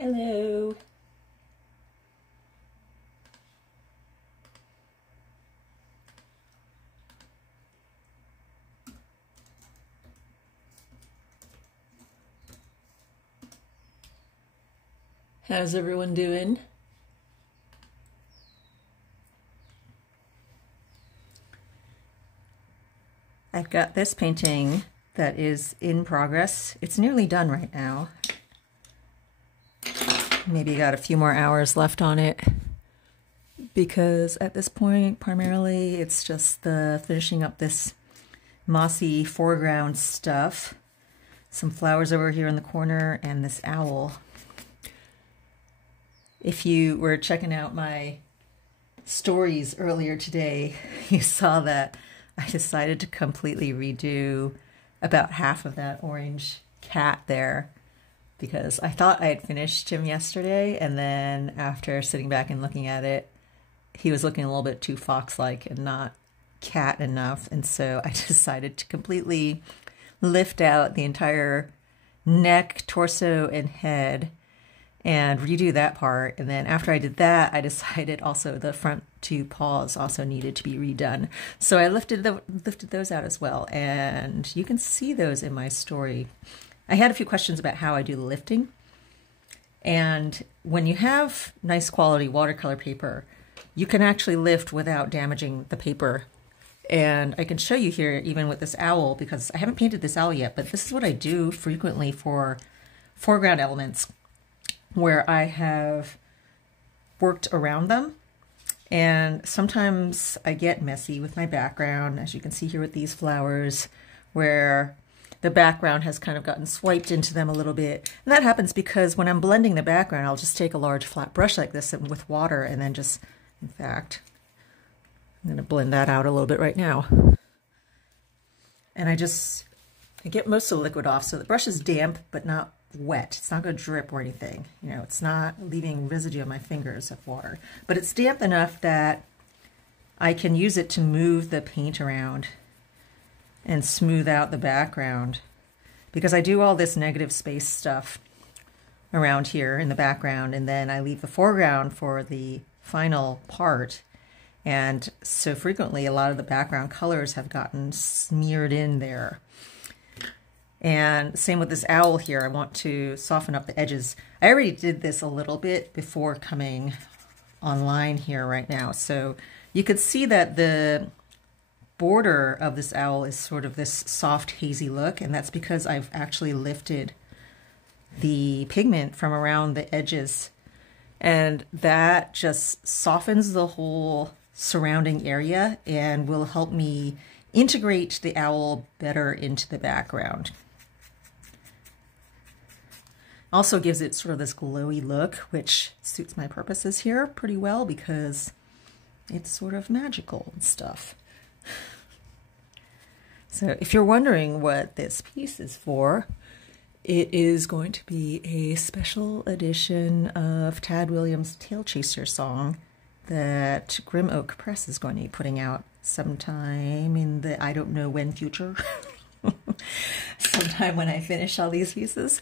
Hello. How's everyone doing? I've got this painting that is in progress. It's nearly done right now. Maybe got a few more hours left on it because at this point primarily it's just the finishing up this mossy foreground stuff, some flowers over here in the corner, and this owl. If you were checking out my stories earlier today, you saw that I decided to completely redo about half of that orange cat there because I thought I had finished him yesterday, and then after sitting back and looking at it, he was looking a little bit too fox-like and not cat enough, and so I decided to completely lift out the entire neck, torso, and head and redo that part. And then after I did that, I decided also the front two paws also needed to be redone. So I lifted those out as well, and you can see those in my story. I had a few questions about how I do the lifting. And when you have nice quality watercolor paper, you can actually lift without damaging the paper. And I can show you here even with this owl, because I haven't painted this owl yet, but this is what I do frequently for foreground elements where I have worked around them. And sometimes I get messy with my background, as you can see here with these flowers, where the background has kind of gotten swiped into them a little bit. And that happens because when I'm blending the background, I'll just take a large flat brush like this with water and then just, in fact, I'm going to blend that out a little bit right now. And I get most of the liquid off, so the brush is damp but not wet. It's not going to drip or anything. You know, it's not leaving residue on my fingers of water, but it's damp enough that I can use it to move the paint around and smooth out the background, because I do all this negative space stuff around here in the background, and then I leave the foreground for the final part. And so frequently a lot of the background colors have gotten smeared in there. And same with this owl here. I want to soften up the edges. I already did this a little bit before coming online here right now. So you could see that the border of this owl is sort of this soft hazy look, and that's because I've actually lifted the pigment from around the edges, and that just softens the whole surrounding area and will help me integrate the owl better into the background. Also gives it sort of this glowy look, which suits my purposes here pretty well because it's sort of magical and stuff. So if you're wondering what this piece is for, it is going to be a special edition of Tad Williams' Tail Chaser song that Grim Oak Press is going to be putting out sometime in the I don't know when future. Sometime when I finish all these pieces,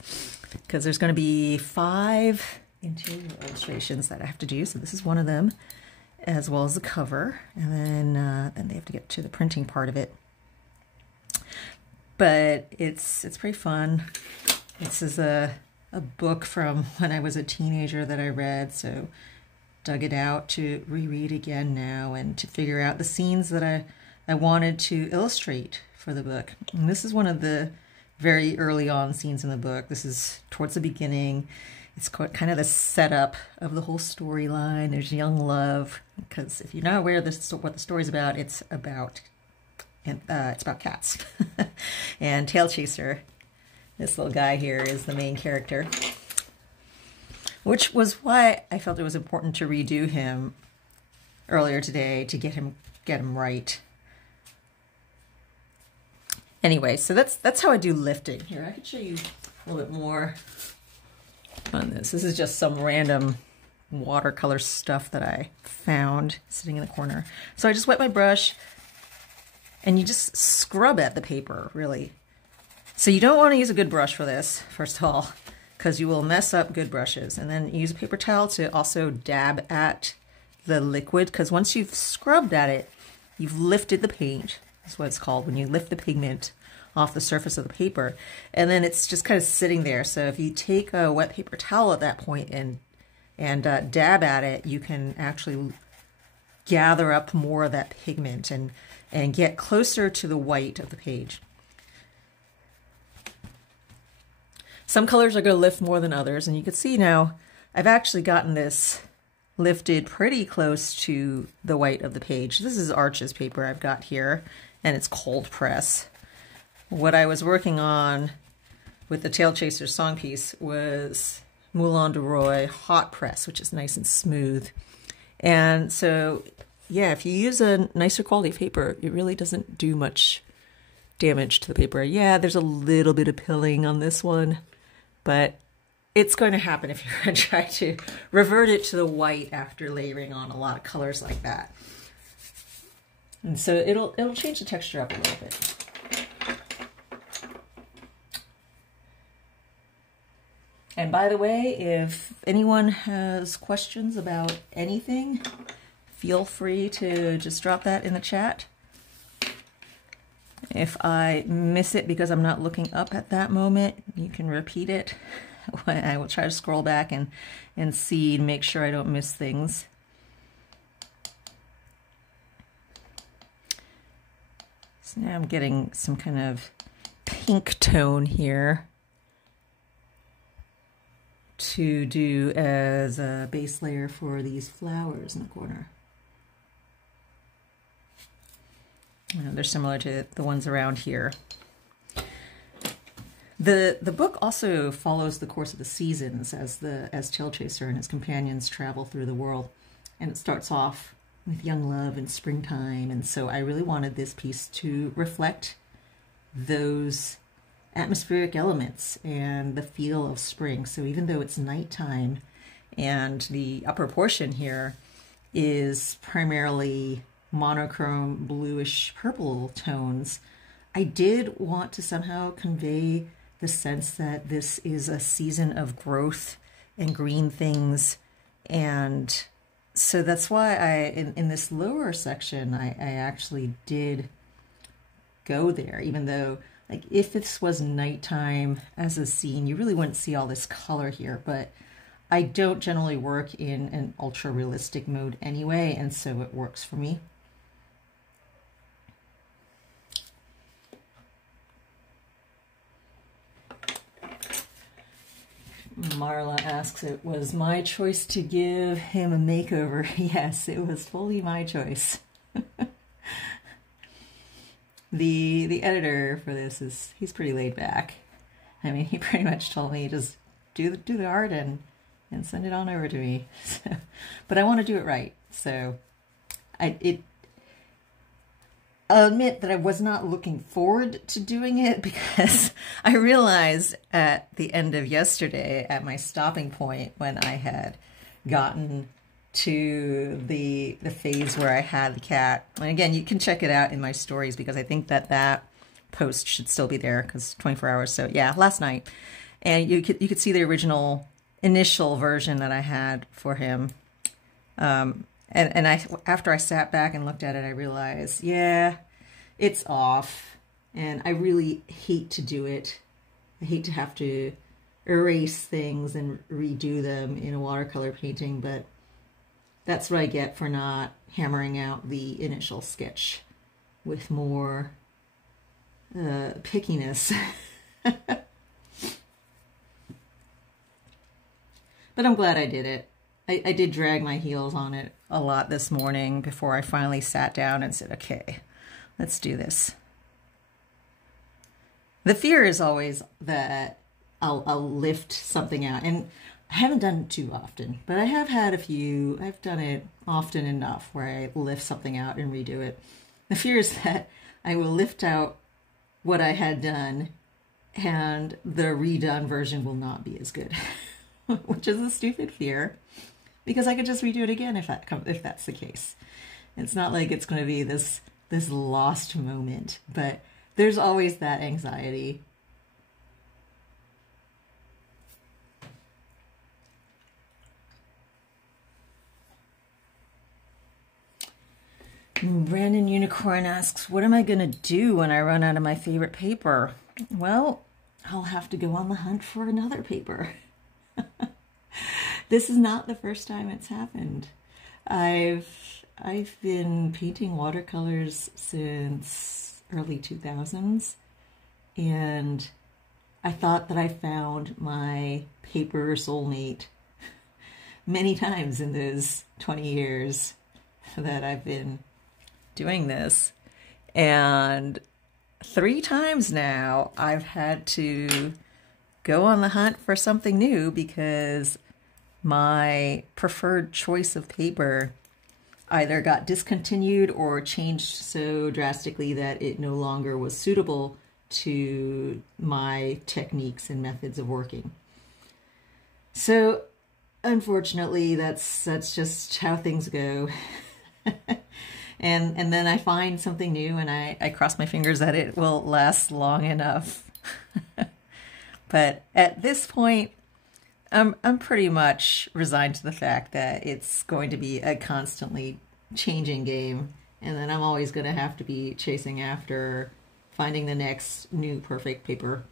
because there's going to be 5 interior illustrations that I have to do. So this is one of them, as well as the cover, and then they have to get to the printing part of it. But it's pretty fun. This is a book from when I was a teenager that I read, so dug it out to reread again now and to figure out the scenes that I wanted to illustrate for the book. And this is one of the very early on scenes in the book. This is towards the beginning. It's kind of the setup of the whole storyline. There's young love, because if you're not aware of what the story's about, it's about cats. And Tail Chaser, this little guy here, is the main character, which was why I felt it was important to redo him earlier today to get him right. Anyway, so that's how I do lifting. Here, I could show you a little bit more on this. This is just some random watercolor stuff that I found sitting in the corner. So I just wet my brush, and you just scrub at the paper, really. So you don't want to use a good brush for this, first of all. because you will mess up good brushes. And then use a paper towel to also dab at the liquid, because once you've scrubbed at it, you've lifted the paint. That's what it's called, when you lift the pigment off the surface of the paper. And then it's just kind of sitting there. So if you take a wet paper towel at that point and dab at it, you can actually gather up more of that pigment and get closer to the white of the page. Some colors are going to lift more than others, and you can see now I've actually gotten this lifted pretty close to the white of the page. This is Arches paper I've got here, and it's cold press. What I was working on with the Tail Chaser song piece was Moulin de Roy hot press, which is nice and smooth. And so, yeah, if you use a nicer quality paper, it really doesn't do much damage to the paper. Yeah, there's a little bit of pilling on this one, but it's going to happen if you're going to try to revert it to the white after layering on a lot of colors like that. And so it'll change the texture up a little bit. And by the way, if anyone has questions about anything, feel free to just drop that in the chat. If I miss it because I'm not looking up at that moment, you can repeat it. I will try to scroll back and see and make sure I don't miss things. So now I'm getting some kind of pink tone here to do as a base layer for these flowers in the corner. They're similar to the ones around here. The book also follows the course of the seasons as Tail Chaser and his companions travel through the world, and it starts off with young love and springtime, and so I really wanted this piece to reflect those atmospheric elements and the feel of spring. So even though it's nighttime and the upper portion here is primarily monochrome bluish purple tones, I did want to somehow convey the sense that this is a season of growth and green things. And so that's why in this lower section, I actually did go there, even though, like, if this was nighttime as a scene, you really wouldn't see all this color here, but I don't generally work in an ultra realistic mode anyway, and so it works for me. Marla asks, it was my choice to give him a makeover. Yes, it was fully my choice. The editor for this he's pretty laid back. I mean, he pretty much told me just do the art and send it on over to me. So, but I want to do it right. So I'll admit that I was not looking forward to doing it, because I realized at the end of yesterday, at my stopping point, when I had gotten to the phase where I had the cat. And again, you can check it out in my stories, because I think that post should still be there, because 24 hours. So yeah, last night. And you could see the original initial version that I had for him. And after I sat back and looked at it, I realized, yeah, it's off. And I really hate to do it. I hate to have to erase things and redo them in a watercolor painting, but that's what I get for not hammering out the initial sketch with more pickiness. But I'm glad I did it. I did drag my heels on it a lot this morning before I finally sat down and said, okay, let's do this. The fear is always that I'll lift something out, and I haven't done it too often, but I have had a few. I've done it often enough where I lift something out and redo it. The fear is that I will lift out what I had done and the redone version will not be as good, which is a stupid fear, because I could just redo it again if that's the case. It's not like it's going to be this lost moment, but there's always that anxiety. Brandon Unicorn asks, what am I going to do when I run out of my favorite paper? Well, I'll have to go on the hunt for another paper. This is not the first time it's happened. I've been painting watercolors since early 2000s, and I thought that I found my paper soulmate many times in those 20 years that I've been doing this. And 3 times now I've had to go on the hunt for something new because my preferred choice of paper either got discontinued or changed so drastically that it no longer was suitable to my techniques and methods of working. So unfortunately, that's just how things go. And then I find something new and I cross my fingers that it will last long enough. But at this point, I'm pretty much resigned to the fact that it's going to be a constantly changing game, and then I'm always going to have to be chasing after finding the next new perfect paper.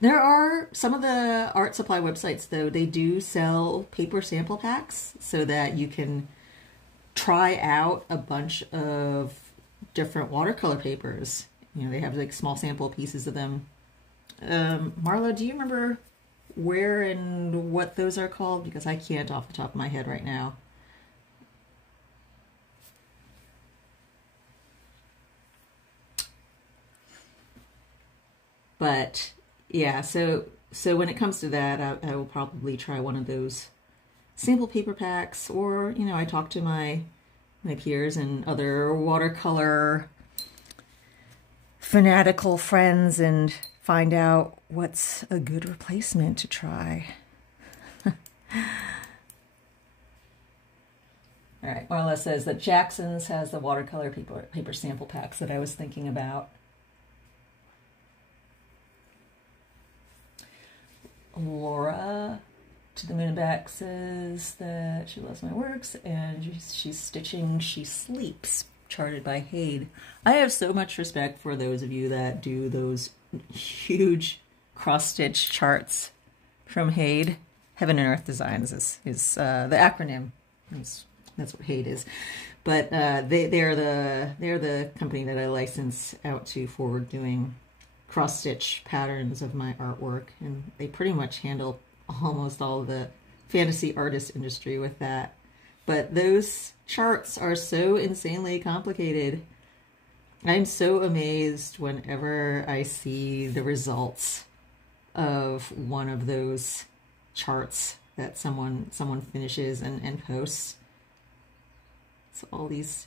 There are some of the art supply websites, though, they do sell paper sample packs so that you can try out a bunch of different watercolor papers. You know, they have like small sample pieces of them. Marla, do you remember where and what those are called? Because I can't off the top of my head right now. But yeah, so when it comes to that, I will probably try one of those sample paper packs, or, you know, I talk to my peers and other watercolor fanatical friends and find out what's a good replacement to try. All right, Marla says that Jackson's has the watercolor paper sample packs that I was thinking about. Laura to the Moon and Back says that she loves my works and she's stitching She Sleeps, charted by Hade. I have so much respect for those of you that do those huge cross-stitch charts from Hade. Heaven and Earth Designs is the acronym. That's what Hade is. But they're the company that I license out to for doing cross-stitch patterns of my artwork, and they pretty much handle almost all of the fantasy artist industry with that. But those charts are so insanely complicated. I'm so amazed whenever I see the results of one of those charts that someone finishes and posts. It's all these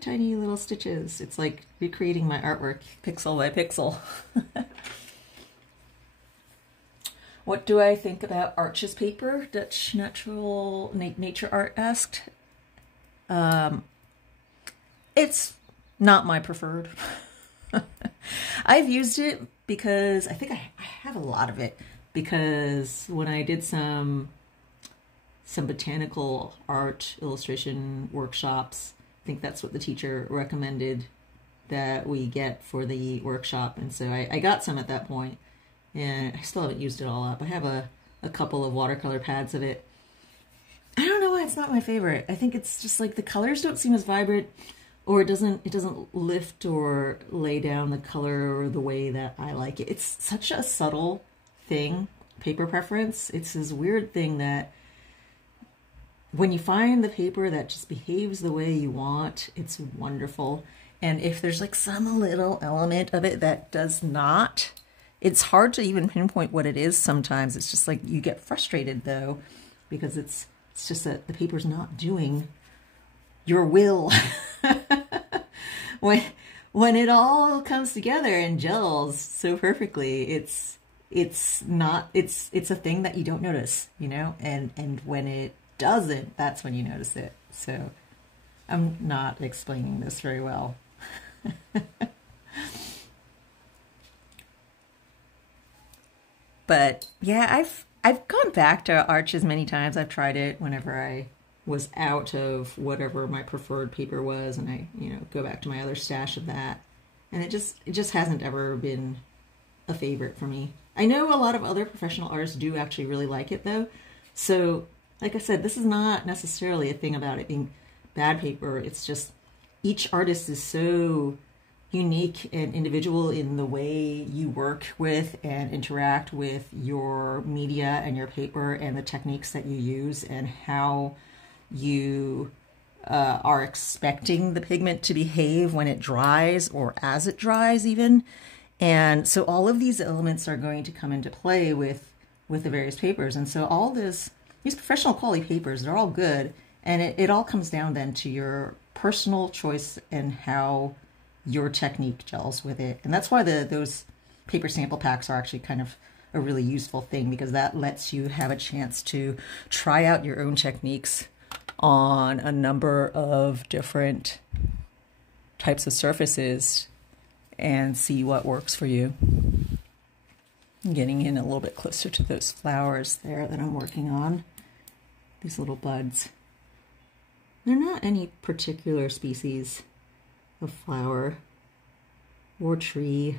tiny little stitches. It's like recreating my artwork pixel by pixel. What do I think about Arches paper? Dutch Natural Nature Art asked. It's not my preferred. I've used it because I think I have a lot of it, because when I did some botanical art illustration workshops, I think that's what the teacher recommended that we get for the workshop, and so I got some at that point, and I still haven't used it all up. I have a couple of watercolor pads of it. I don't know why it's not my favorite. I think it's just like the colors don't seem as vibrant, or it doesn't lift or lay down the color the way that I like it. It's such a subtle thing, paper preference. It's this weird thing that when you find the paper that just behaves the way you want, it's wonderful. And if there's like some little element of it that does not, it's hard to even pinpoint what it is sometimes. It's just like you get frustrated though, because it's just that the paper's not doing your will. When it all comes together and gels so perfectly, it's a thing that you don't notice, you know, and when it doesn't, that's when you notice it. So I'm not explaining this very well. But yeah, I've gone back to Arches many times. I've tried it whenever I was out of whatever my preferred paper was, and I, go back to my other stash of that. And it just hasn't ever been a favorite for me. I know a lot of other professional artists do actually really like it though. So, like I said, this is not necessarily a thing about it being bad paper. It's just each artist is so unique and individual in the way you work with and interact with your media and your paper and the techniques that you use and how you are expecting the pigment to behave when it dries or as it dries even. And so all of these elements are going to come into play with the various papers. And so all these professional quality papers, they're all good. And it all comes down then to your personal choice and how your technique gels with it. And that's why those paper sample packs are actually kind of a really useful thing, because that lets you have a chance to try out your own techniques on a number of different types of surfaces and see what works for you. I'm getting in a little bit closer to those flowers there that I'm working on, these little buds. They're not any particular species of flower or tree.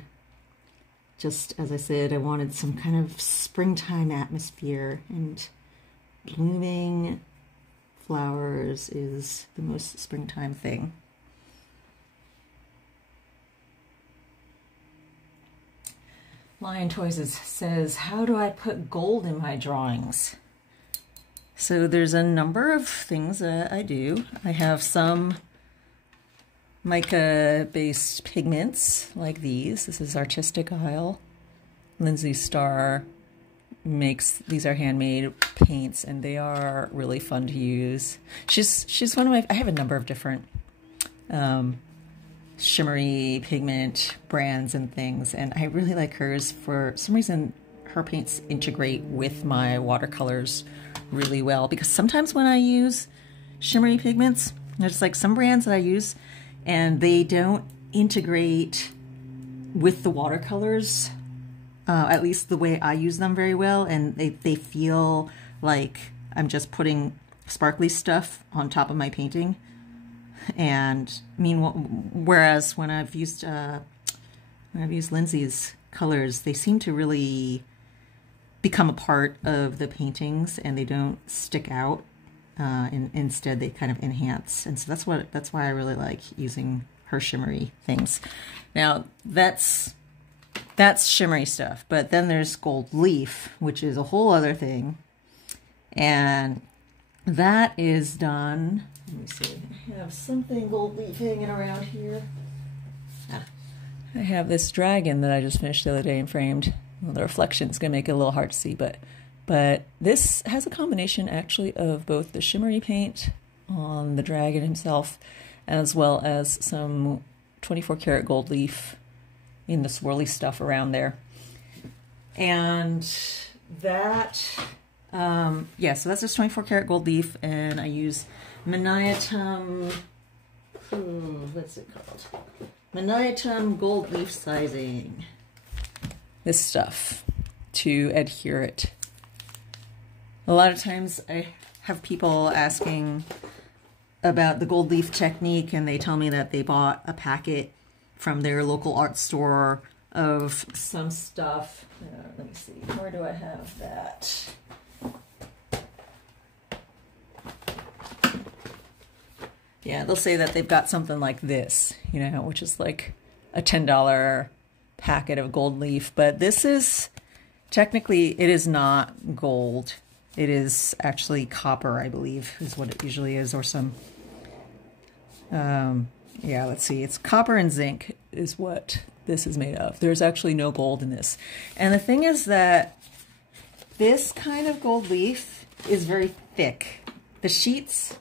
Just as I said, I wanted some kind of springtime atmosphere, and blooming flowers is the most springtime thing. Lion Toys says, how do I put gold in my drawings? So there's a number of things that I do. I have some mica-based pigments like these. This is Artistic Isle. Lindsay Starr makes, these are handmade paints, and they are really fun to use. She's one of my, I have a number of different shimmery pigment brands and things, and I really like hers. For some reason, her paints integrate with my watercolors really well, because sometimes when I use shimmery pigments, there's like some brands that I use and they don't integrate with the watercolors, at least the way I use them, very well, and they feel like I'm just putting sparkly stuff on top of my painting. And whereas when I've used Lindsay's colors, they seem to really become a part of the paintings and they don't stick out. And instead, they kind of enhance. And so that's why I really like using her shimmery things. Now that's shimmery stuff, but then there's gold leaf, which is a whole other thing, and that is done. Let me see. I have something gold leaf hanging around here. I have this dragon that I just finished the other day and framed. Well, the reflection is going to make it a little hard to see, but this has a combination actually of both the shimmery paint on the dragon himself, as well as some 24 karat gold leaf in the swirly stuff around there. And that, yeah, so that's just 24 karat gold leaf, and I use Maniatum, what's it called? Maniatum gold leaf sizing. This stuff to adhere it. A lot of times I have people asking about the gold leaf technique, and they tell me that they bought a packet from their local art store of some stuff. Let me see, where do I have that? Yeah, they'll say that they've got something like this, you know, which is like a $10 packet of gold leaf, but this is technically, it is not gold. It is actually copper, I believe, is what it usually is, or some, yeah, let's see, it's copper and zinc is what this is made of. There's actually no gold in this. And the thing is that this kind of gold leaf is very thick. The sheets,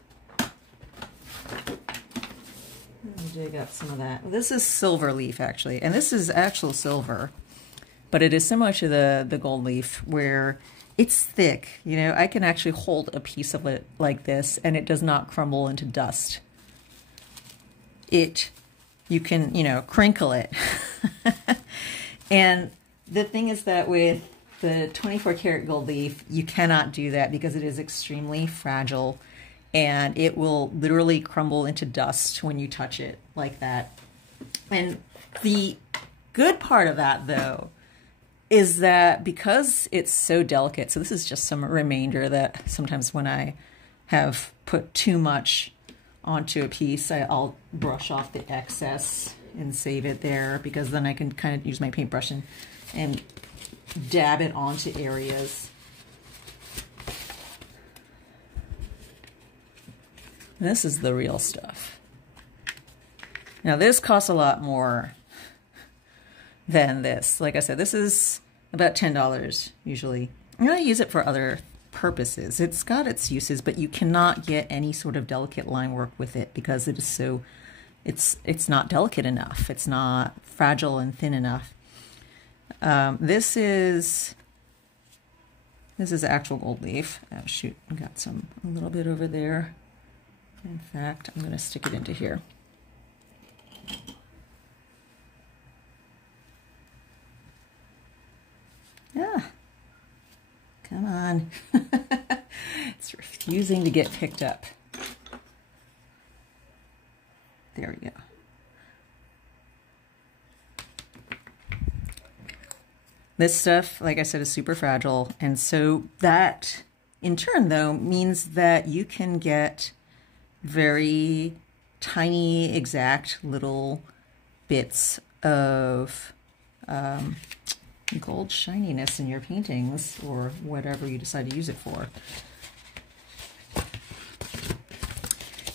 let me dig up some of that. This is silver leaf, actually, and this is actual silver, but it is similar to the gold leaf, where it's thick. You know, I can actually hold a piece of it like this and it does not crumble into dust. You can, you know, crinkle it. And the thing is that with the 24 karat gold leaf, you cannot do that because it is extremely fragile and it will literally crumble into dust when you touch it like that. And the good part of that, though, is that because it's so delicate, so this is just some remainder that sometimes when I have put too much onto a piece, I'll brush off the excess and save it there, because then I can kind of use my paintbrush and dab it onto areas. This is the real stuff. Now this costs a lot more than this. Like I said, this is about $10 usually. And I use it for other purposes. It's got its uses, but you cannot get any sort of delicate line work with it because it is so, it's not delicate enough. It's not fragile and thin enough. This is actual gold leaf. Oh shoot, I got a little bit over there. In fact, I'm going to stick it into here. Yeah, come on. It's refusing to get picked up. There we go. This stuff, like I said, is super fragile. And so that, in turn, though, means that you can get very tiny, exact little bits of gold shininess in your paintings, or whatever you decide to use it for.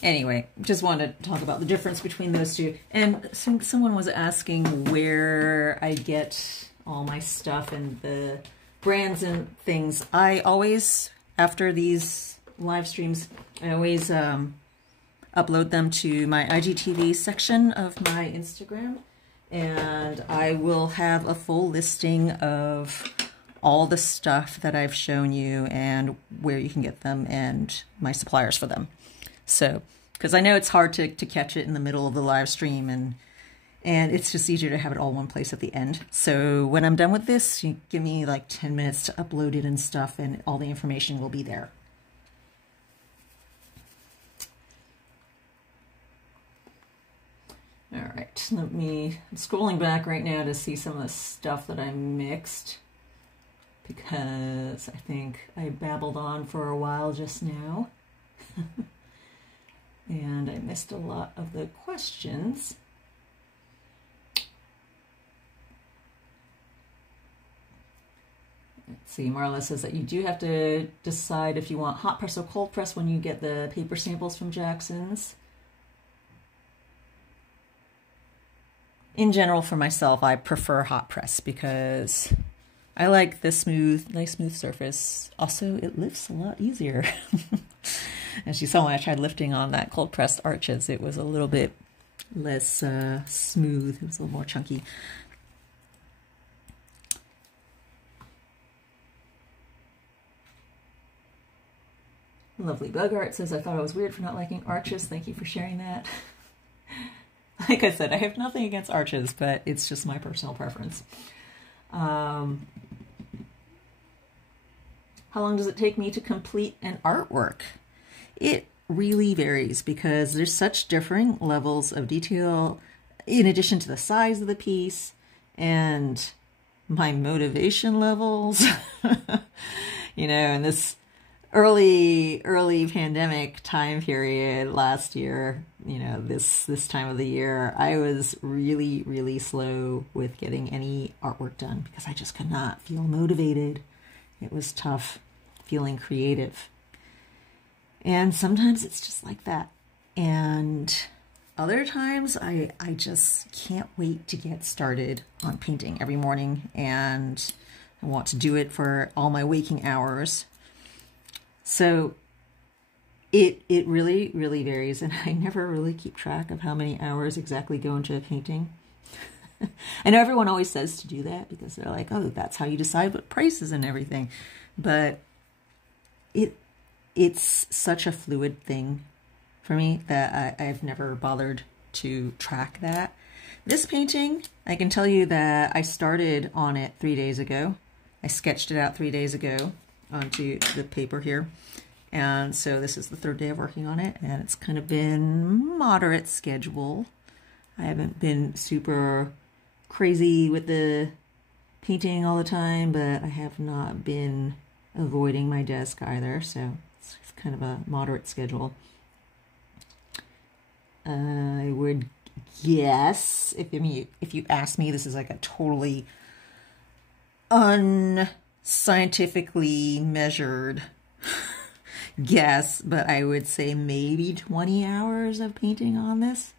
Anyway, just wanted to talk about the difference between those two. And someone was asking where I get all my stuff and the brands and things. I always, after these live streams, I always upload them to my IGTV section of my Instagram, and I will have a full listing of all the stuff that I've shown you and where you can get them and my suppliers for them. So, because I know it's hard to catch it in the middle of the live stream, and it's just easier to have it all in one place at the end. So when I'm done with this, you give me like 10 minutes to upload it and stuff, and all the information will be there. All right, I'm scrolling back right now to see some of the stuff that I mixed, because I think I babbled on for a while just now. And I missed a lot of the questions. Let's see, Marla says that you do have to decide if you want hot press or cold press when you get the paper samples from Jackson's. In general, for myself, I prefer hot press because I like the nice smooth surface. Also, it lifts a lot easier. As you saw when I tried lifting on that cold pressed arches, it was a little bit less smooth. It was a little more chunky. Lovely Bug Art says, I thought I was weird for not liking arches. Thank you for sharing that. Like I said, I have nothing against arches, but it's just my personal preference. How long does it take me to complete an artwork? It really varies because there's such differing levels of detail in addition to the size of the piece and my motivation levels. You know, in this early pandemic time period last year, you know, this time of the year, I was really slow with getting any artwork done because I just could not feel motivated. It was tough feeling creative. And sometimes it's just like that. And other times I just can't wait to get started on painting every morning, and I want to do it for all my waking hours. So it really varies, and I never really keep track of how many hours exactly go into a painting. I know everyone always says to do that because they're like, oh, that's how you decide what prices and everything. But it's such a fluid thing for me that I've never bothered to track that. This painting, I can tell you that I started on it 3 days ago. I sketched it out 3 days ago onto the paper here. And so this is the third day of working on it, and it's kind of been moderate schedule. I haven't been super crazy with the painting all the time, but I have not been avoiding my desk either, so it's kind of a moderate schedule. I would guess, if you ask me, this is like a totally unscientifically measured guess, but I would say maybe 20 hours of painting on this.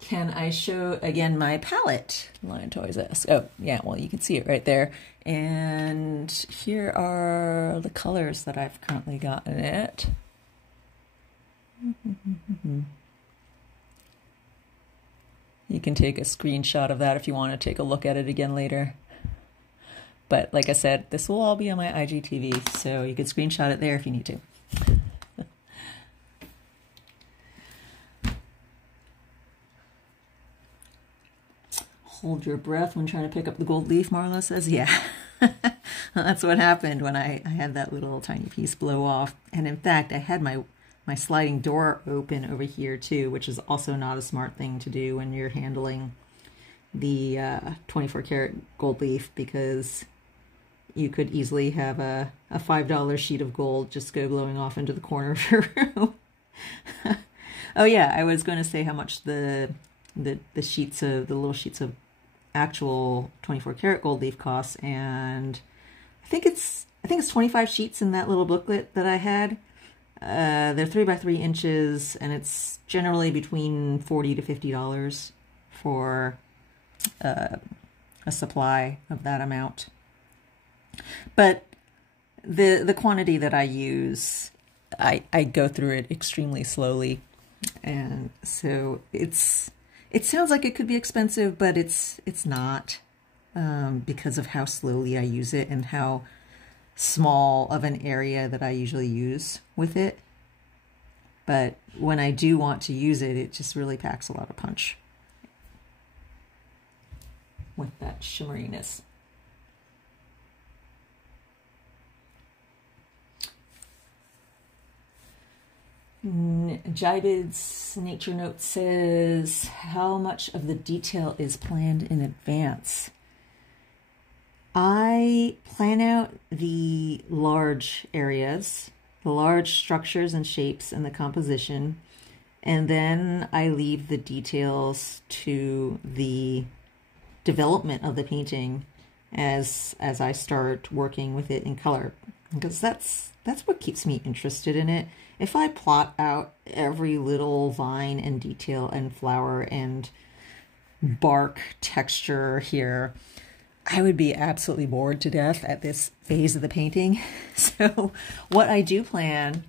Can I show again my palette? Lion Toys S. Oh, yeah, well, you can see it right there. And here are the colors that I've currently got in it. You can take a screenshot of that if you want to take a look at it again later. But like I said, this will all be on my IGTV, so you can screenshot it there if you need to. Hold your breath when trying to pick up the gold leaf, Marla says. Yeah, that's what happened when I had that little tiny piece blow off. And in fact, I had my sliding door open over here too, which is also not a smart thing to do when you're handling the 24 karat gold leaf, because you could easily have a $5 sheet of gold just go blowing off into the corner of your room. Oh yeah, I was going to say how much the little sheets of actual 24 karat gold leaf costs, and I think it's 25 sheets in that little booklet that I had. They're 3 by 3 inches, and it's generally between $40 to $50 for a supply of that amount. But the quantity that I use, I go through it extremely slowly, and so it sounds like it could be expensive, but it's not, because of how slowly I use it and how small of an area that I usually use with it. But when I do want to use it, it just really packs a lot of punch with that shimmeriness. Jibid's Nature Note says, how much of the detail is planned in advance? I plan out the large areas, the large structures and shapes and the composition, and then I leave the details to the development of the painting as I start working with it in color, because that's what keeps me interested in it. If I plot out every little vine and detail and flower and bark texture here, I would be absolutely bored to death at this phase of the painting. So what I do plan,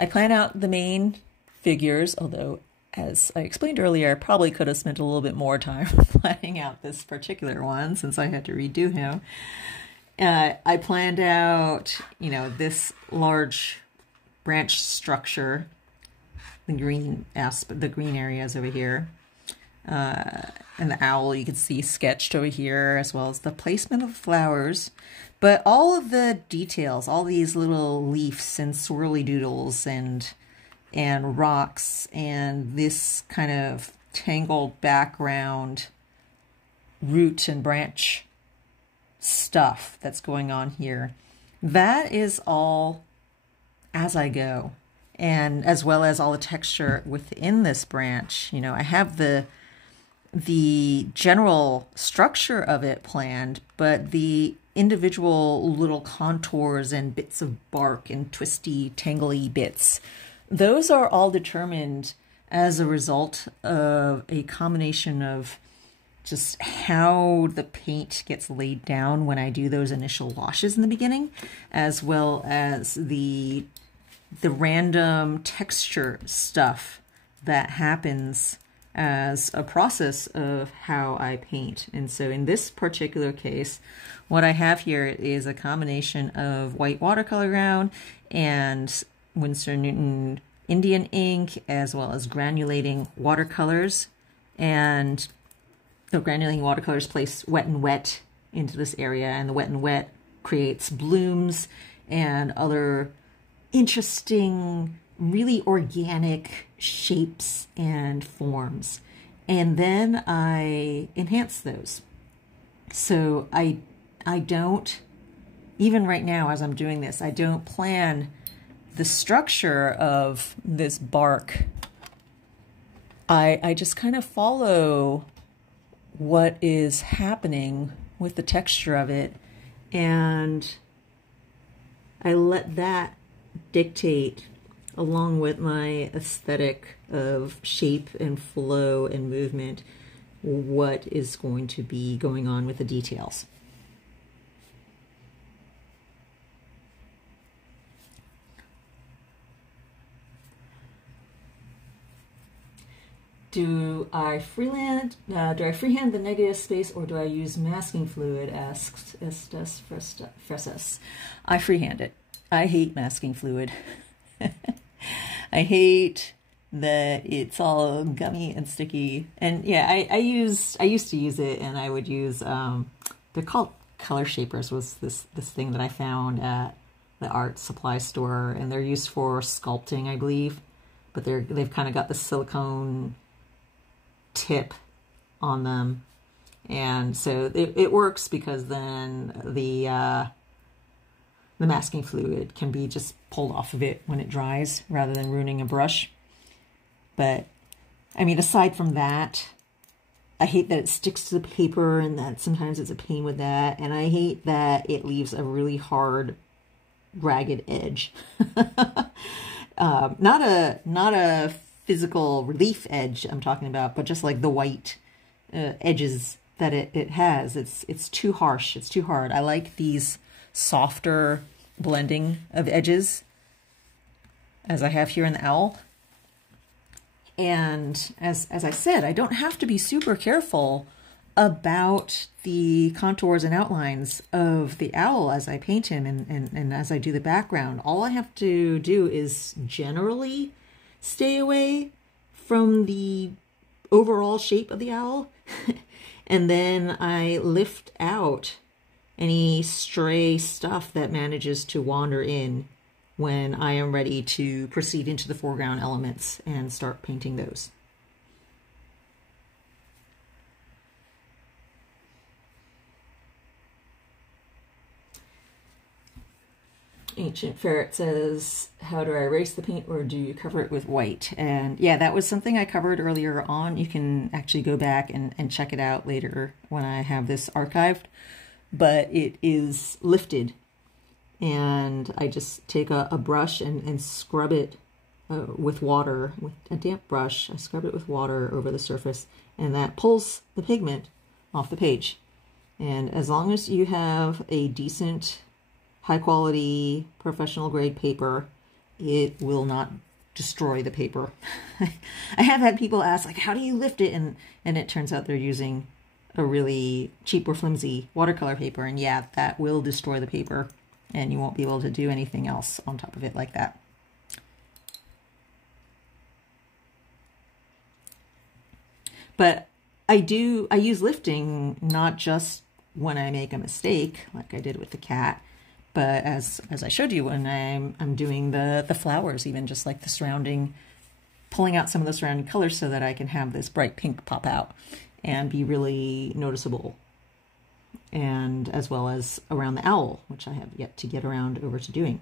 I plan out the main figures, although as I explained earlier, I probably could have spent a little bit more time planning out this particular one since I had to redo him. I planned out, this large branch structure, the green areas over here, and the owl you can see sketched over here, as well as the placement of flowers. But all of the details, all these little leaves and swirly doodles and rocks and this kind of tangled background root and branch stuff that's going on here, that is all as I go, and as well as all the texture within this branch. I have the general structure of it planned, but the individual little contours and bits of bark and twisty, tangly bits, those are all determined as a result of a combination of just how the paint gets laid down when I do those initial washes in the beginning, as well as the random texture stuff that happens as a process of how I paint. And so in this particular case, what I have here is a combination of white watercolor ground and Winsor Newton Indian ink, as well as granulating watercolors. And the granulating watercolors place wet and wet into this area, and the Wet and Wet creates blooms and other interesting, really organic shapes and forms. And then I enhance those. So I don't, even right now as I'm doing this, I don't plan the structure of this bark. I just kind of follow what is happening with the texture of it, and I let that dictate, along with my aesthetic of shape and flow and movement, what is going to be going on with the details. Do I freehand the negative space, or do I use masking fluid? Asks Estes Fresas. I freehand it. I hate masking fluid. I hate that it's all gummy and sticky. And yeah, I used to use it, and I would use they're called color shapers. Was this thing that I found at the art supply store, and they're used for sculpting, I believe, but they've kind of got the silicone tip on them, and so it works, because then the masking fluid can be just pulled off of it when it dries rather than ruining a brush. But I mean, aside from that, I hate that it sticks to the paper, and that sometimes it's a pain with that, and I hate that it leaves a really hard ragged edge. Not a physical relief edge I'm talking about, but just like the white edges that it has. It's too harsh. It's too hard. I like these softer blending of edges, as I have here in the owl. And as I said, I don't have to be super careful about the contours and outlines of the owl as I paint him and as I do the background. All I have to do is generally stay away from the overall shape of the owl, and then I lift out any stray stuff that manages to wander in when I am ready to proceed into the foreground elements and start painting those. Ancient Ferret says, how do I erase the paint, or do you cover it with white? And yeah, that was something I covered earlier on. You can actually go back and check it out later when I have this archived. But it is lifted, and I just take a brush and scrub it with water, with a damp brush. I scrub it with water over the surface, and that pulls the pigment off the page. And as long as you have a decent, high quality, professional grade paper, it will not destroy the paper. I have had people ask, like, how do you lift it? And it turns out they're using a really cheap or flimsy watercolor paper, and yeah, that will destroy the paper, and you won't be able to do anything else on top of it like that. But I use lifting not just when I make a mistake, like I did with the cat, but as I showed you when I'm doing the flowers, even just like the surrounding, pulling out some of the surrounding colors so that I can have this bright pink pop out and be really noticeable. And as well as around the owl, which I have yet to get around over to doing.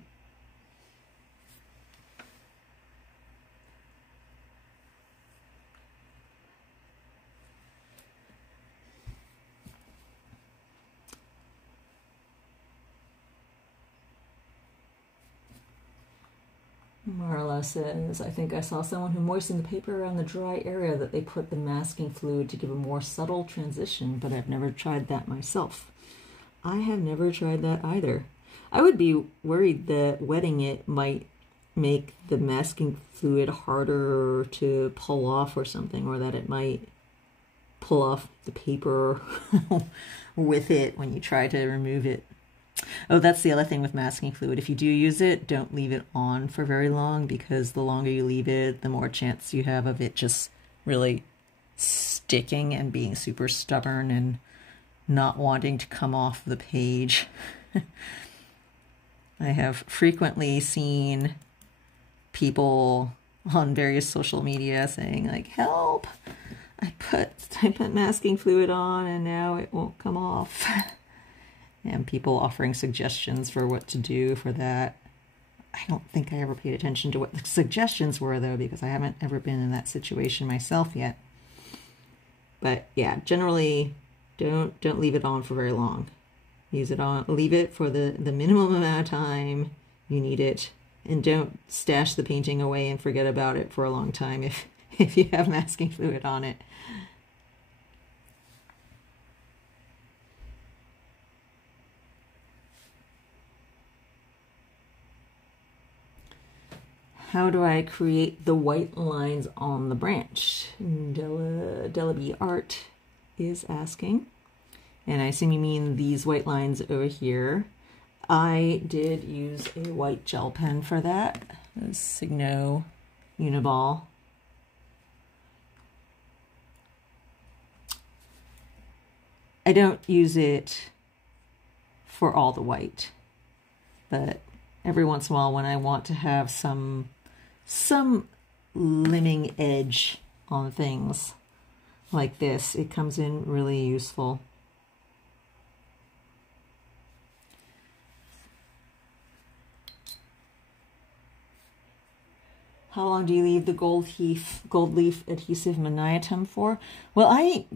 Marla says, I think I saw someone who moistened the paper around the dry area that they put the masking fluid to give a more subtle transition, but I've never tried that myself. I have never tried that either. I would be worried that wetting it might make the masking fluid harder to pull off or something, or that it might pull off the paper with it when you try to remove it. Oh, that's the other thing with masking fluid. If you do use it, don't leave it on for very long, because the longer you leave it, the more chance you have of it just really sticking and being super stubborn and not wanting to come off the page. I have frequently seen people on various social media saying like, help, I put masking fluid on and now it won't come off. And people offering suggestions for what to do for that. I don't think I ever paid attention to what the suggestions were though, because I haven't ever been in that situation myself yet. But yeah, generally don't leave it on for very long. Leave it for the minimum amount of time you need it, and don't stash the painting away and forget about it for a long time if you have masking fluid on it. How do I create the white lines on the branch? Della B Art is asking. And I assume you mean these white lines over here. I did use a white gel pen for that. A Signo Uniball. I don't use it for all the white, but every once in a while when I want to have some limming edge on things like this, it comes in really useful. How long do you leave the gold leaf adhesive Maniatum for? Well,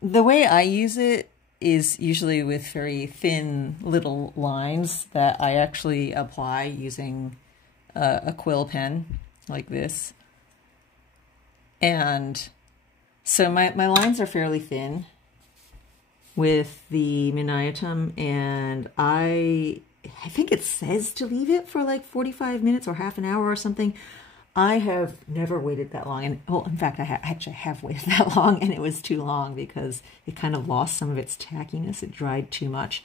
the way I use it is usually with very thin little lines that I actually apply using a quill pen like this. And so my lines are fairly thin with the Maniatum, and I think it says to leave it for like 45 minutes or half an hour or something. I have never waited that long, and well, in fact, I actually have waited that long, and it was too long because it kind of lost some of its tackiness. It dried too much.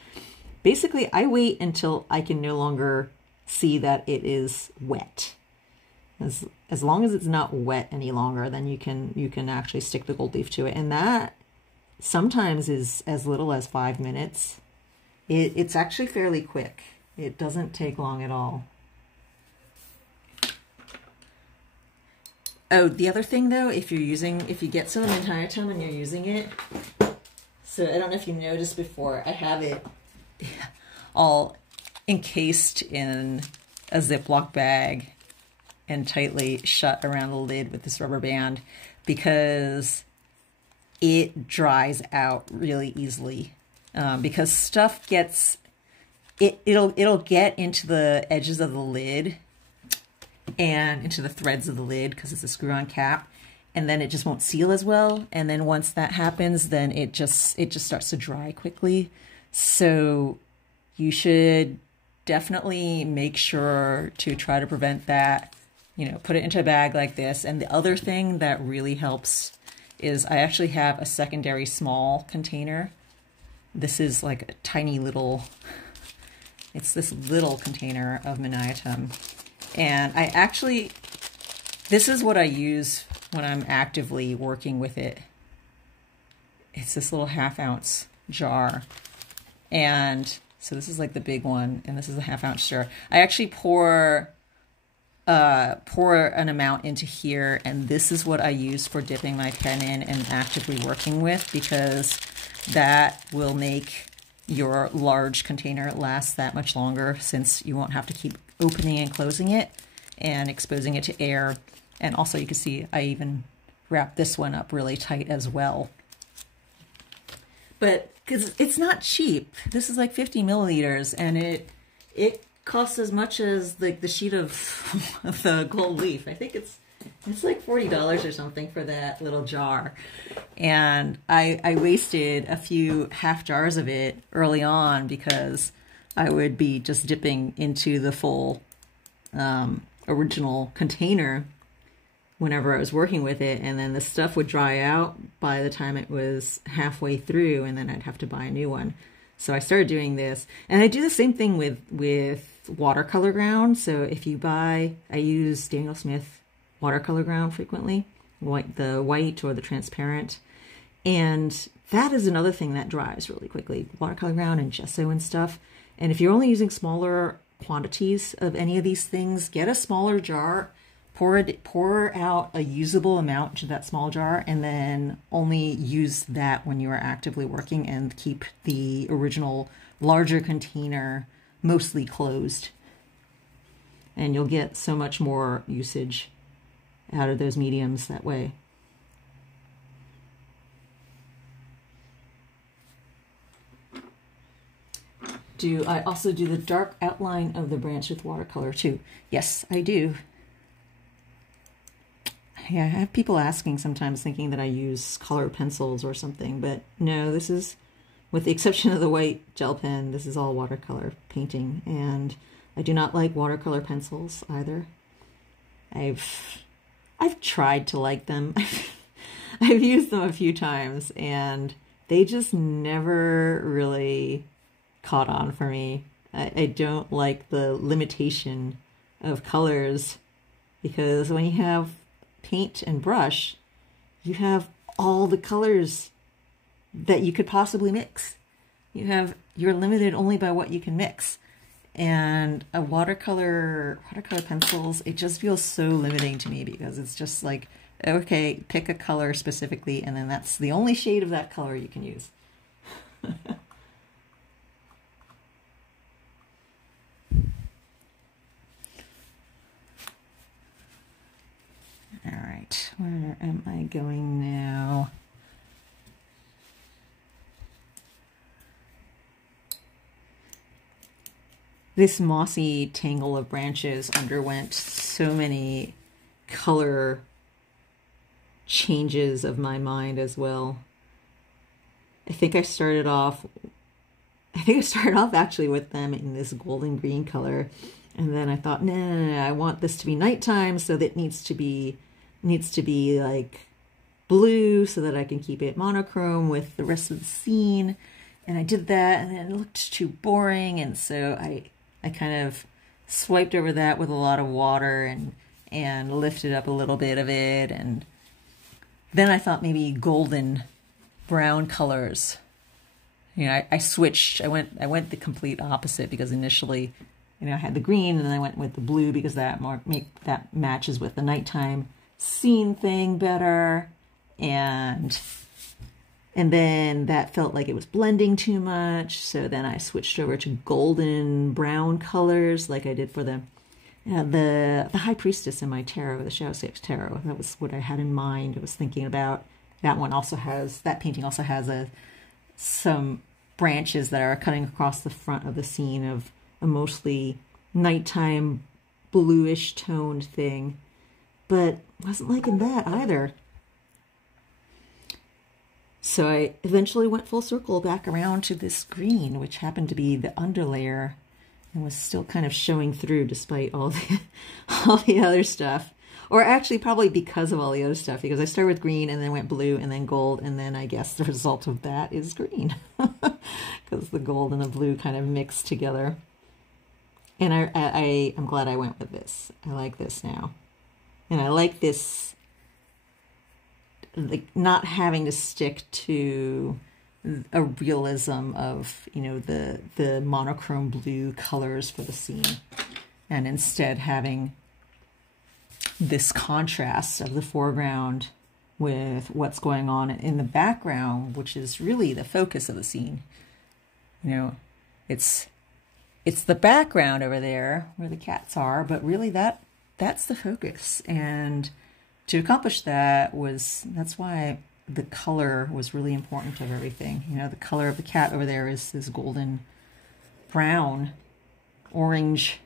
Basically, I wait until I can no longer see that it is wet. As long as it's not wet any longer, then you can actually stick the gold leaf to it, and that sometimes is as little as 5 minutes. It's actually fairly quick. It doesn't take long at all. Oh, the other thing though, if you get some Maniatum and you're using it, so I don't know if you noticed before, I have it all encased in a Ziploc bag and tightly shut around the lid with this rubber band because it dries out really easily. Because stuff it'll get into the edges of the lid and into the threads of the lid because it's a screw-on cap, and then it just won't seal as well. And then once that happens, then it just starts to dry quickly. So you should definitely make sure to try to prevent that. You know, put it into a bag like this. And the other thing that really helps is I actually have a secondary small container. This is like a tiny little, it's this little container of Maniatum. And this is what I use when I'm actively working with it. It's this little 1/2 ounce jar. And so this is like the big one, and this is a 1/2 ounce jar. I actually pour an amount into here, and this is what I use for dipping my pen in and actively working with, because that will make your large container last that much longer, since you won't have to keep opening and closing it and exposing it to air. And also you can see I even wrap this one up really tight as well. But because it's not cheap, this is like 50 milliliters, and it costs as much as like the sheet of the gold leaf. I think it's like $40 or something for that little jar. And I wasted a few half jars of it early on because I would be just dipping into the full original container whenever I was working with it, and then the stuff would dry out by the time it was halfway through, and then I'd have to buy a new one. So I started doing this, and I do the same thing with watercolor ground. So if you buy, I use Daniel Smith watercolor ground frequently, the white or the transparent. And that is another thing that dries really quickly, watercolor ground and gesso and stuff. And if you're only using smaller quantities of any of these things, get a smaller jar, pour out a usable amount to that small jar, and then only use that when you are actively working, and keep the original larger container mostly closed. And you'll get so much more usage out of those mediums that way. Do I also do the dark outline of the branch with watercolor too? Yes, I do. Yeah, I have people asking sometimes, thinking that I use colored pencils or something, but no, this is, with the exception of the white gel pen, this is all watercolor painting, and I do not like watercolor pencils either. I've tried to like them. I've used them a few times, and they just never really caught on for me. I don't like the limitation of colors, because when you have paint and brush, you have all the colors that you could possibly mix. You're limited only by what you can mix. And a watercolor pencils, it just feels so limiting to me, because it's just like, okay, pick a color specifically, and then that's the only shade of that color you can use. All right, where am I going now? This mossy tangle of branches underwent so many color changes of my mind as well. I think I started off actually with them in this golden green color, and then I thought, no, I want this to be nighttime, so that needs to be like blue, so that I can keep it monochrome with the rest of the scene. And I did that, and then it looked too boring, and so I kind of swiped over that with a lot of water and lifted up a little bit of it, and then I thought maybe golden brown colors. You know, I switched. I went the complete opposite, because initially, you know, I had the green, and then I went with the blue, because that matches with the nighttime scene thing better, and then that felt like it was blending too much, so then I switched over to golden brown colors, like I did for the High Priestess in my tarot, the Shadowscapes tarot. That was what I had in mind. I was thinking about that painting also has some branches that are cutting across the front of the scene of a mostly nighttime bluish toned thing, but wasn't liking that either. So I eventually went full circle back around to this green, which happened to be the underlayer and was still kind of showing through despite all the other stuff. Or actually probably because of all the other stuff, because I started with green and then went blue and then gold, and then I guess the result of that is green, because the gold and the blue kind of mixed together. And I'm glad I went with this. I like this now. And I like this, like, not having to stick to a realism of, you know, the monochrome blue colors for the scene, and instead having this contrast of the foreground with what's going on in the background, which is really the focus of the scene. You know, it's the background over there where the cats are, but really that's the focus. And to accomplish that's why the color was really important of everything. You know, the color of the cat over there is this golden brown, orange,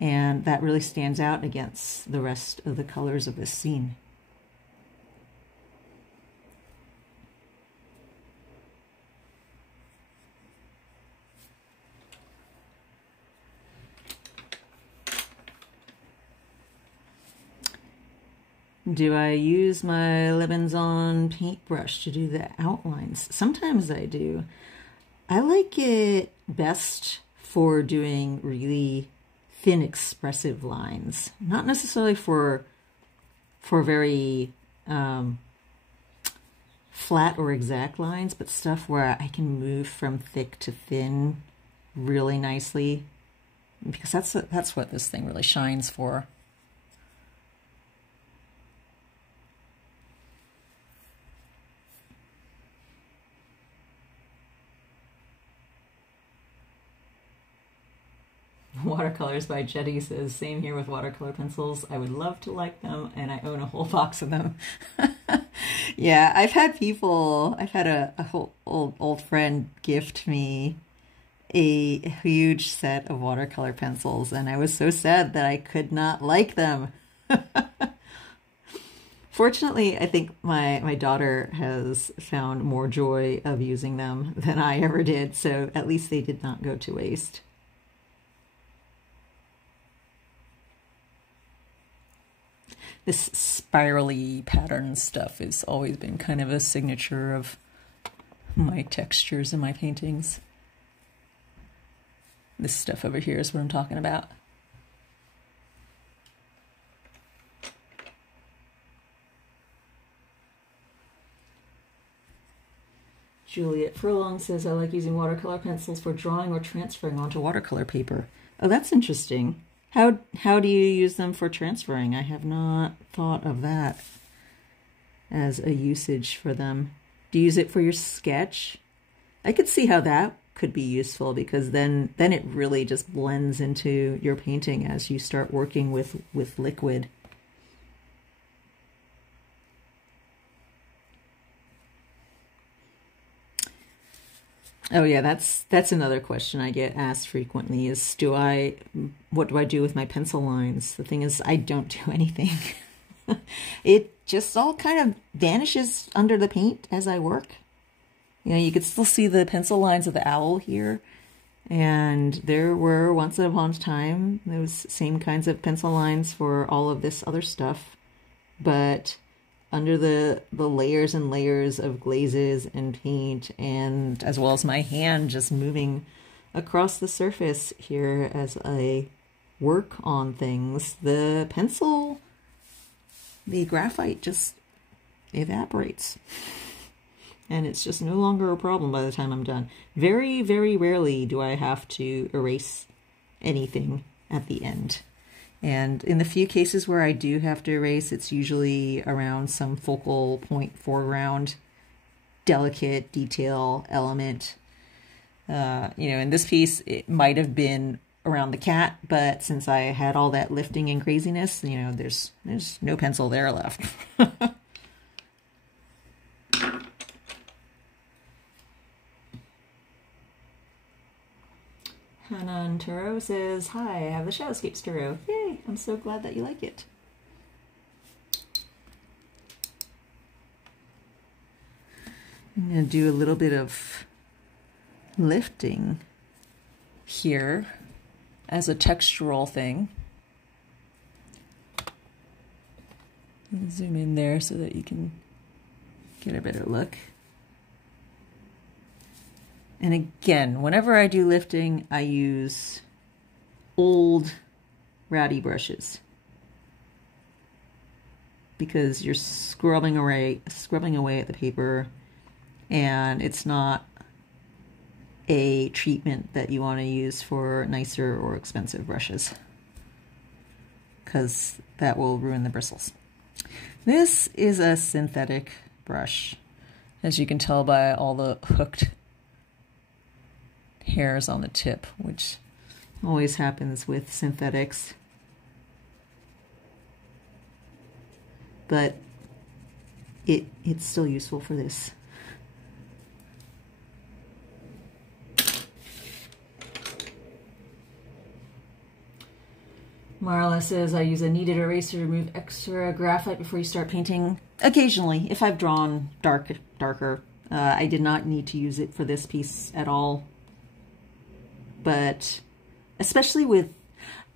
and that really stands out against the rest of the colors of this scene. Do I use my Lemons-On paintbrush to do the outlines? Sometimes I do. I like it best for doing really thin, expressive lines. Not necessarily for very flat or exact lines, but stuff where I can move from thick to thin really nicely, because that's what this thing really shines for. Watercolors by Jetty says, same here with watercolor pencils. I would love to like them, and I own a whole box of them. Yeah, I've had a whole old friend gift me a huge set of watercolor pencils, and I was so sad that I could not like them. Fortunately, I think my daughter has found more joy of using them than I ever did, so at least they did not go to waste. This spirally pattern stuff has always been kind of a signature of my textures in my paintings. This stuff over here is what I'm talking about. Juliet Furlong says, I like using watercolor pencils for drawing or transferring onto watercolor paper. Oh, that's interesting. How do you use them for transferring? I have not thought of that as a usage for them. Do you use it for your sketch? I could see how that could be useful, because then it really just blends into your painting as you start working with liquid. Oh yeah, that's another question I get asked frequently is, what do I do with my pencil lines? The thing is, I don't do anything. It just all kind of vanishes under the paint as I work. You know, you could still see the pencil lines of the owl here, and there were once upon a time those same kinds of pencil lines for all of this other stuff, but under the layers and layers of glazes and paint, and as well as my hand just moving across the surface here as I work on things, the graphite just evaporates. And it's just no longer a problem by the time I'm done. Very, very rarely do I have to erase anything at the end. And in the few cases where I do have to erase, it's usually around some focal point foreground, delicate detail element. You know, in this piece, it might have been around the cat, but since I had all that lifting and craziness, you know, there's no pencil there left. Hanan Turo says, hi, I have the Shadowscapes Turo. Yay, I'm so glad that you like it. I'm going to do a little bit of lifting here as a textural thing. Zoom in there so that you can get a better look. And again, whenever I do lifting, I use old ratty brushes, because you're scrubbing away at the paper, and it's not a treatment that you want to use for nicer or expensive brushes, because that will ruin the bristles. This is a synthetic brush, as you can tell by all the hooked hairs on the tip, which always happens with synthetics. But it's still useful for this. Marla says, I use a kneaded eraser to remove extra graphite before you start painting. Occasionally, if I've drawn darker. I did not need to use it for this piece at all. But especially with,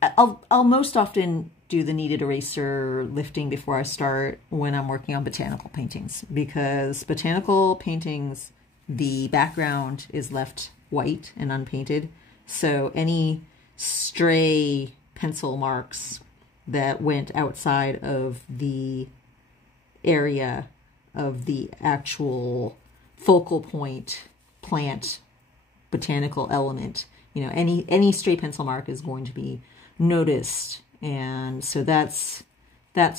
I'll most often do the kneaded eraser lifting before I start when I'm working on botanical paintings, because botanical paintings, the background is left white and unpainted. So any stray pencil marks that went outside of the area of the actual focal point plant botanical element. You know, any stray pencil mark is going to be noticed, and so that's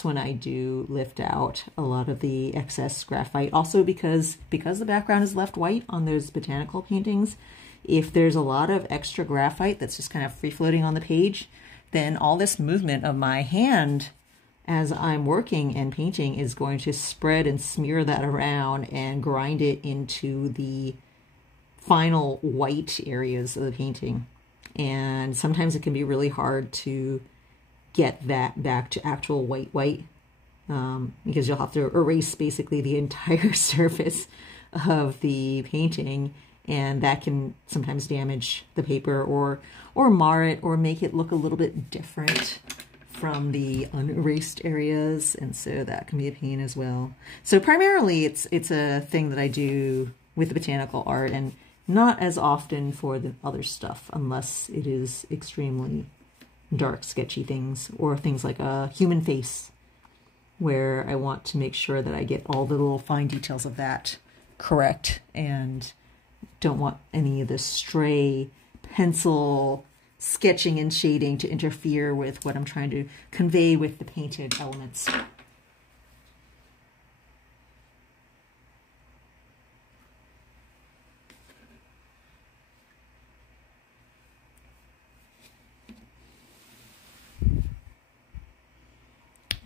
when I do lift out a lot of the excess graphite. Also because the background is left white on those botanical paintings, if there's a lot of extra graphite that's just kind of free floating on the page, then all this movement of my hand as I'm working and painting is going to spread and smear that around and grind it into the final white areas of the painting. And sometimes it can be really hard to get that back to actual white because you'll have to erase basically the entire surface of the painting, and that can sometimes damage the paper or mar it or make it look a little bit different from the unerased areas, and so that can be a pain as well. So primarily it's a thing that I do with the botanical art, and not as often for the other stuff unless it is extremely dark sketchy things, or things like a human face where I want to make sure that I get all the little fine details of that correct and don't want any of the stray pencil sketching and shading to interfere with what I'm trying to convey with the painted elements.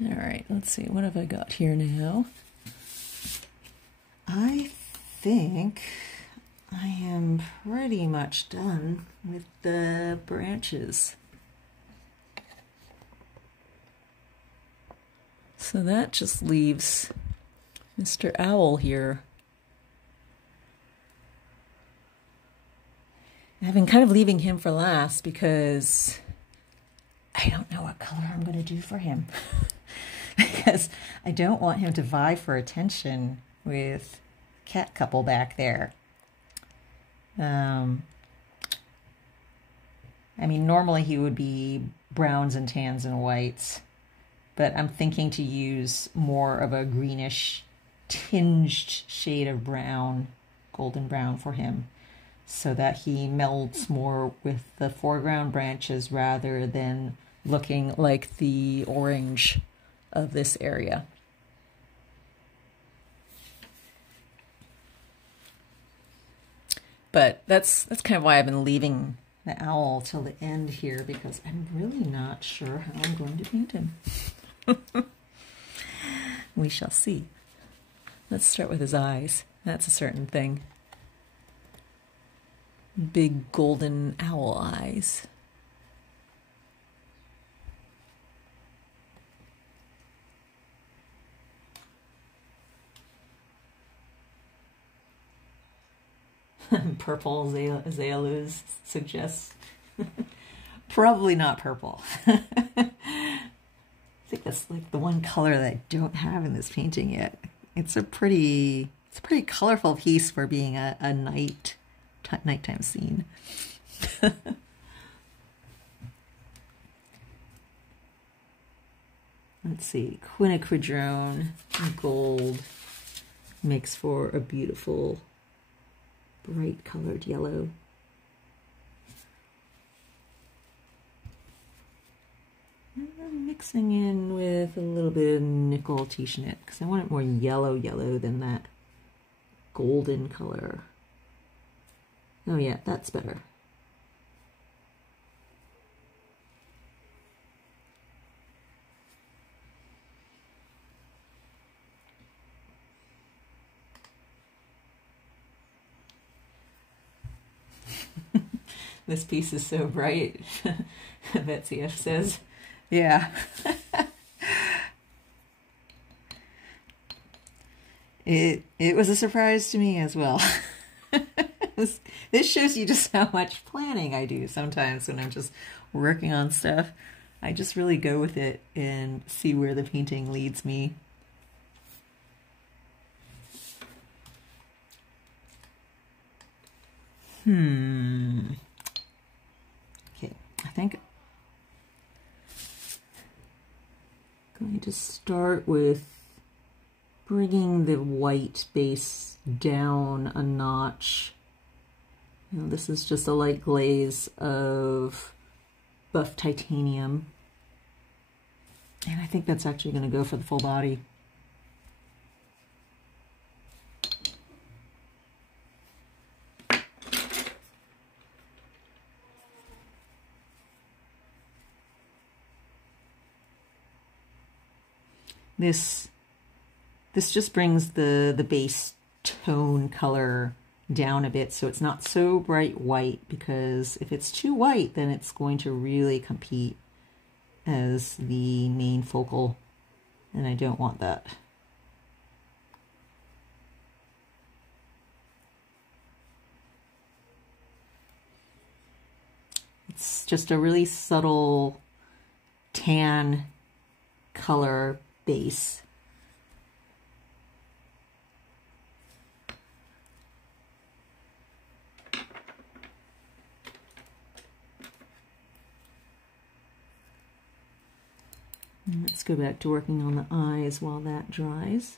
All right, let's see, what have I got here now? I think I am pretty much done with the branches. So that just leaves Mr. Owl here. I've been kind of leaving him for last because I don't know what color I'm going to do for him. Because I don't want him to vie for attention with cat couple back there. I mean, normally he would be browns and tans and whites, but I'm thinking to use more of a greenish tinged shade of brown, golden brown for him, so that he melds more with the foreground branches rather than looking like the orange of this area. But that's kind of why I've been leaving the owl till the end here, because I'm really not sure how I'm going to paint him. We shall see. Let's start with his eyes. That's a certain thing. Big golden owl eyes. Purple azaleas suggests. Probably not purple. I think that's like the one color that I don't have in this painting yet. It's a pretty colorful piece for being a nighttime scene. Let's see, quinacridone gold makes for a beautiful bright colored yellow. And I'm mixing in with a little bit of nickel T-Schnitt because I want it more yellow than that golden color. Oh yeah, that's better. This piece is so bright, Betsy F says. Yeah. It was a surprise to me as well. This shows you just how much planning I do sometimes when I'm just working on stuff. I just really go with it and see where the painting leads me. Okay, I think I'm going to start with bringing the white base down a notch. You know, this is just a light glaze of buff titanium. And I think that's actually going to go for the full body. This just brings the base tone color down a bit so it's not so bright white, because if it's too white then it's going to really compete as the main focal, and I don't want that. It's just a really subtle tan color base. And let's go back to working on the eyes while that dries.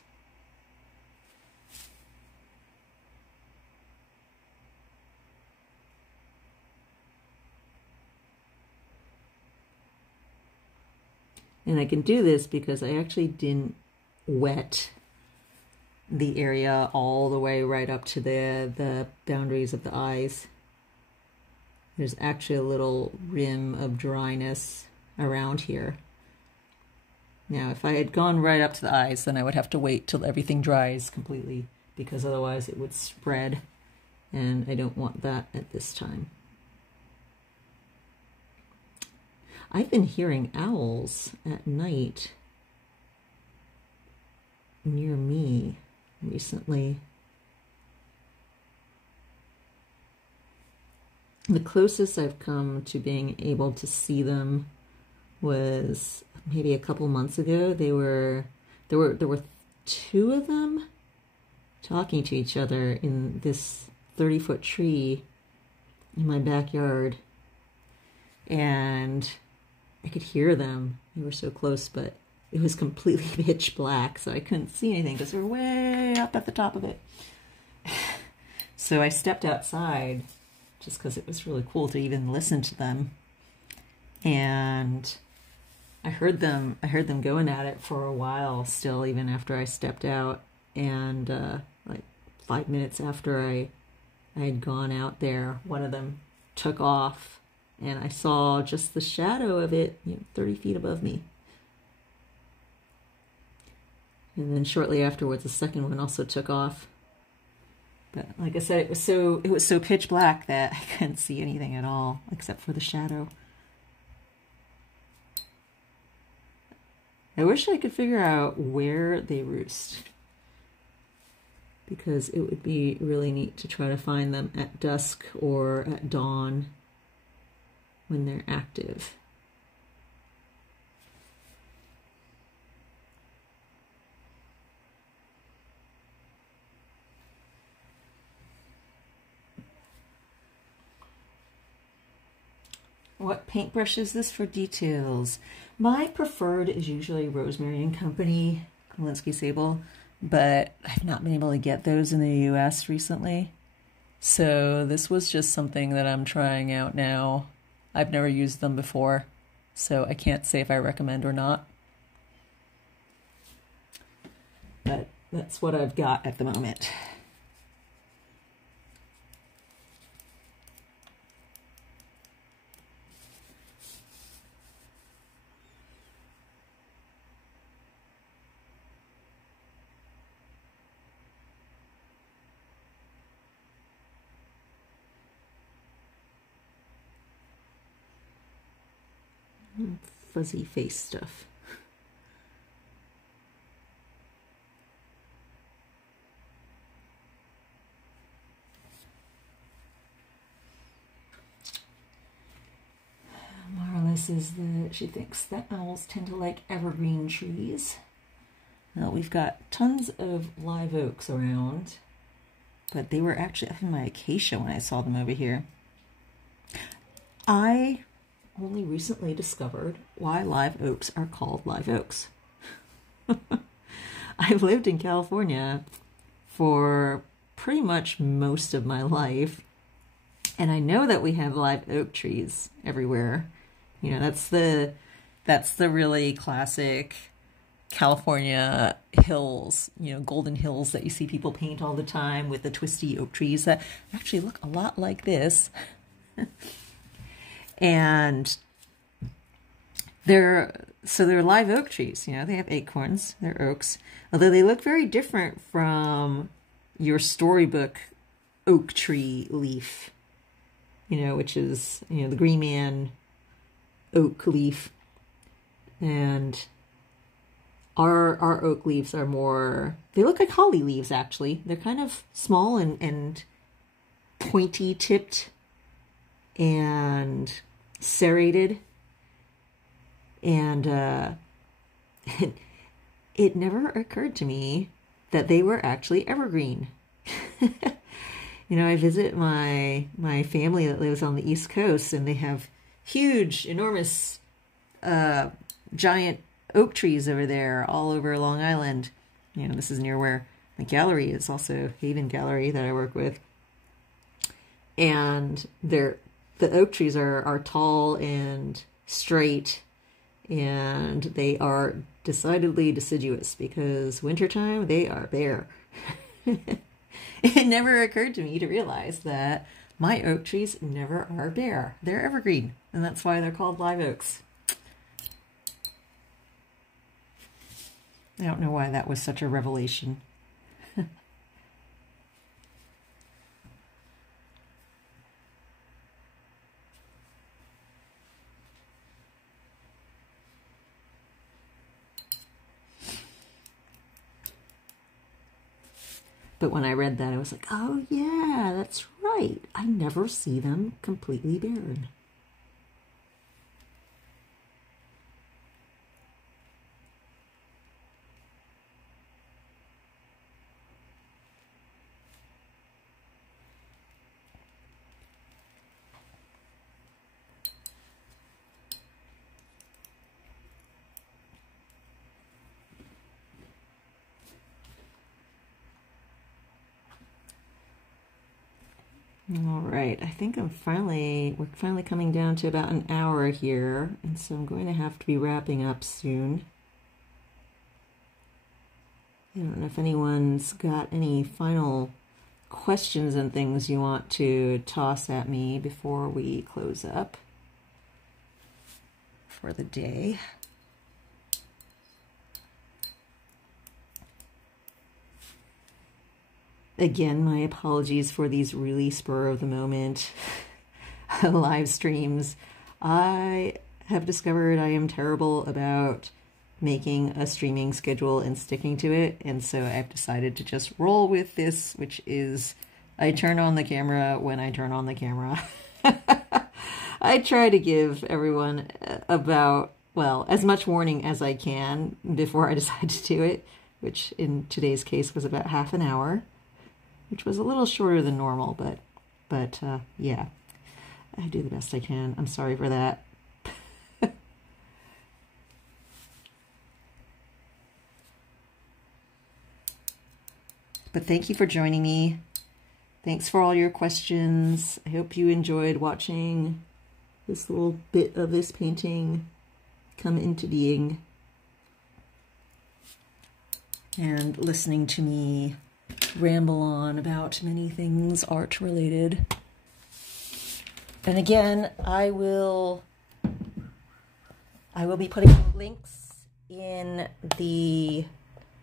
And I can do this because I actually didn't wet the area all the way right up to the boundaries of the eyes. There's actually a little rim of dryness around here. Now, if I had gone right up to the eyes, then I would have to wait till everything dries completely, because otherwise it would spread, and I don't want that at this time. I've been hearing owls at night near me recently. The closest I've come to being able to see them was maybe a couple months ago. There were two of them talking to each other in this 30-foot tree in my backyard, and I could hear them. They were so close, but it was completely pitch black, so I couldn't see anything because they were way up at the top of it. So I stepped outside just because it was really cool to even listen to them, and I heard them going at it for a while still, even after I stepped out. And like 5 minutes after I had gone out there, one of them took off, and I saw just the shadow of it, 30 feet above me. And then shortly afterwards, the second one also took off. But like I said, it was so pitch black that I couldn't see anything at all except for the shadow. I wish I could figure out where they roost, because it would be really neat to try to find them at dusk or at dawn when they're active. What paintbrush is this for details? My preferred is usually Rosemary & Company, Kolinsky Sable, but I've not been able to get those in the US recently. So this was just something that I'm trying out now. I've never used them before, so I can't say if I recommend or not. But that's what I've got at the moment. Fuzzy face stuff. Marla says that she thinks that owls tend to like evergreen trees. Now we've got tons of live oaks around, but they were actually up in my acacia when I saw them over here. I only recently discovered why live oaks are called live oaks. I've lived in California for pretty much most of my life, and I know that we have live oak trees everywhere. You know, that's the really classic California hills, you know, golden hills that you see people paint all the time with the twisty oak trees that actually look a lot like this. And they're live oak trees, you know, they have acorns, they're oaks, although they look very different from your storybook oak tree leaf, you know, which is, you know, the Green Man oak leaf. And our oak leaves are more, they look like holly leaves, actually. They're kind of small and pointy tipped and serrated. And it never occurred to me that they were actually evergreen. You know, I visit my family that lives on the East Coast, and they have huge, enormous, giant oak trees over there, all over Long Island. You know, this is near where the gallery is, also Haven Gallery that I work with. And the oak trees are tall and straight, and they are decidedly deciduous because wintertime they are bare. It never occurred to me to realize that my oak trees never are bare. They're evergreen, and that's why they're called live oaks. I don't know why that was such a revelation. But when I read that, I was like, oh yeah, that's right. I never see them completely barren. All right, I think we're finally coming down to about an hour here, and so I'm going to have to be wrapping up soon. I don't know if anyone's got any final questions and things you want to toss at me before we close up for the day. Again, my apologies for these really spur of the moment live streams. I have discovered I am terrible about making a streaming schedule and sticking to it, and so I've decided to just roll with this, which is I turn on the camera when I turn on the camera. I try to give everyone about, well, as much warning as I can before I decide to do it, which in today's case was about half an hour. Which was a little shorter than normal, but yeah, I do the best I can. I'm sorry for that. But thank you for joining me. Thanks for all your questions. I hope you enjoyed watching this little bit of this painting come into being and listening to me ramble on about many things art related. And again, I will be putting links in the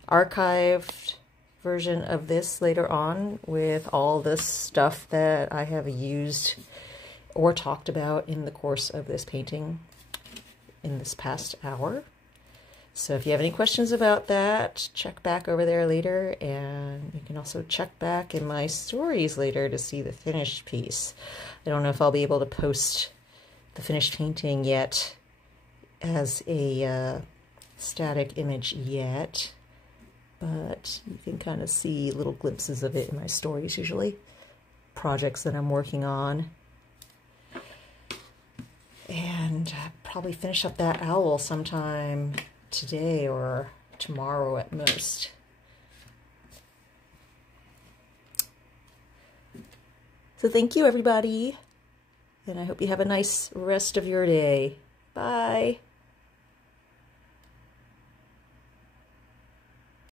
archived version of this later on with all the stuff that I have used or talked about in the course of this painting in this past hour. So if you have any questions about that, check back over there later, and you can also check back in my stories later to see the finished piece. I don't know if I'll be able to post the finished painting yet as a static image yet, but you can kind of see little glimpses of it in my stories usually, projects that I'm working on. And probably finish up that owl sometime today or tomorrow at most. So thank you, everybody. And I hope you have a nice rest of your day. Bye.